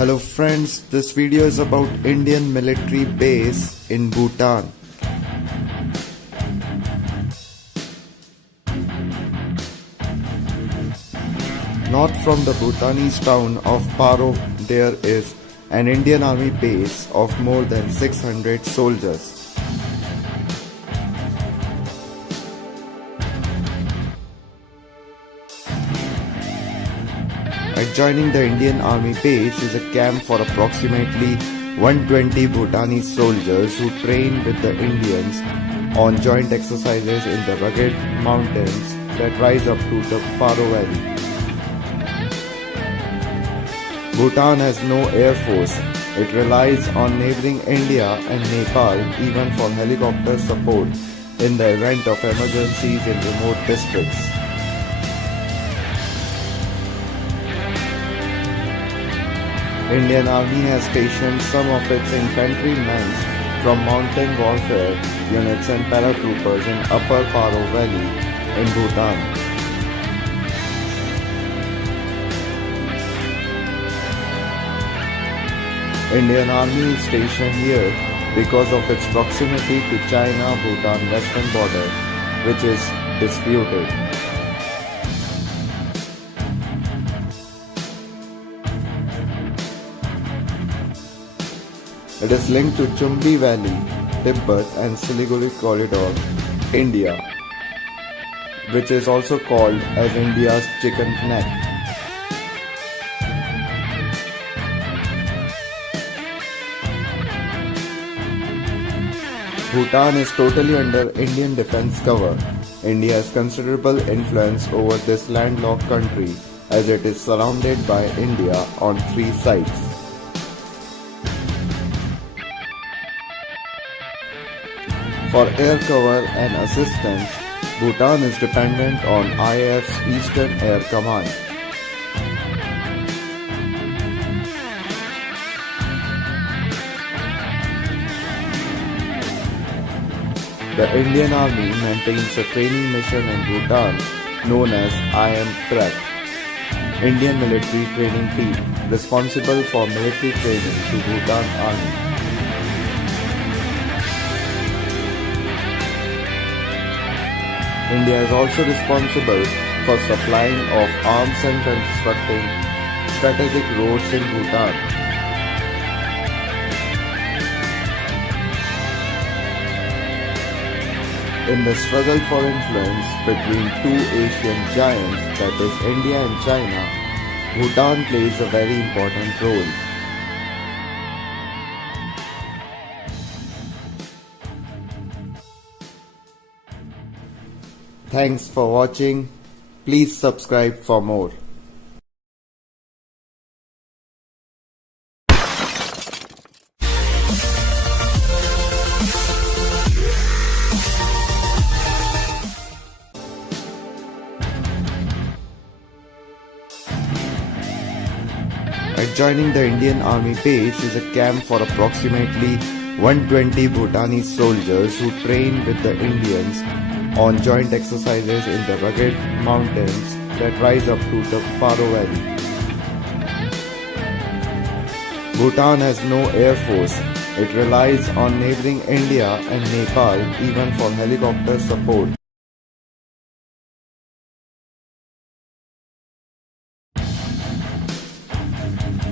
Hello friends, this video is about Indian military base in Bhutan. North from the Bhutanese town of Paro, there is an Indian army base of more than 600 soldiers. Adjoining the Indian Army base is a camp for approximately 120 Bhutanese soldiers who train with the Indians on joint exercises in the rugged mountains that rise up to the Paro Valley. Bhutan has no air force. It relies on neighboring India and Nepal even for helicopter support in the event of emergencies in remote districts. Indian Army has stationed some of its infantrymen from mountain warfare units and paratroopers in Upper Paro Valley in Bhutan. Indian Army is stationed here because of its proximity to China-Bhutan western border, which is disputed. It is linked to Chumbi Valley, Tibet and Siliguri Corridor, India, which is also called as India's chicken neck. Bhutan is totally under Indian defense cover. India has considerable influence over this landlocked country as it is surrounded by India on 3 sides. For air cover and assistance, Bhutan is dependent on IAF's Eastern Air Command. The Indian Army maintains a training mission in Bhutan known as IM-TRAC, Indian Military Training Team, responsible for military training to Bhutan Army. India is also responsible for supplying of arms and constructing strategic roads in Bhutan. In the struggle for influence between two Asian giants, that is India and China, Bhutan plays a very important role. Thanks for watching. Please subscribe for more. Adjoining the Indian Army base is a camp for approximately 120 Bhutanese soldiers who train with the Indians on joint exercises in the rugged mountains that rise up to the Paro Valley. Bhutan has no air force. It relies on neighboring India and Nepal even for helicopter support.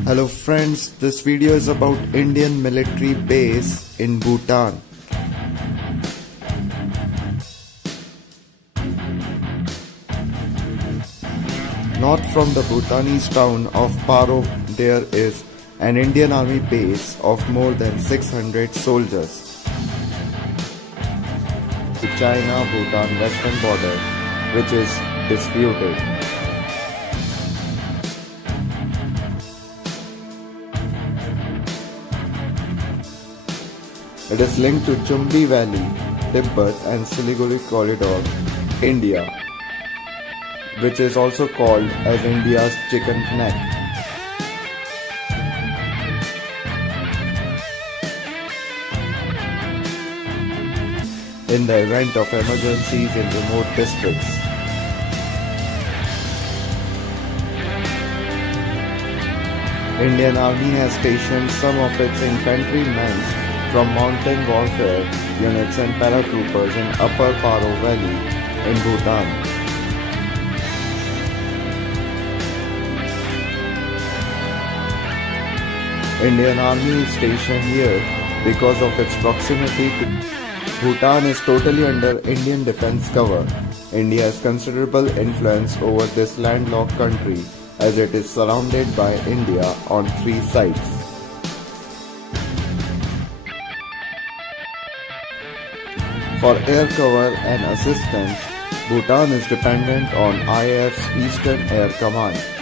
Hello friends, this video is about Indian military base in Bhutan. North from the Bhutanese town of Paro, there is an Indian Army base of more than 600 soldiers. To China-Bhutan western border, which is disputed. It is linked to Chumbi Valley, Tibet and Siliguri Corridor, India, which is also called as India's chicken neck. In the event of emergencies in remote districts. Indian Army has stationed some of its infantrymen from mountain warfare units and paratroopers in Upper Paro Valley in Bhutan. Indian Army is stationed here because of its proximity to Bhutan is totally under Indian defense cover. India has considerable influence over this landlocked country as it is surrounded by India on 3 sides. For air cover and assistance, Bhutan is dependent on IAF's Eastern Air Command.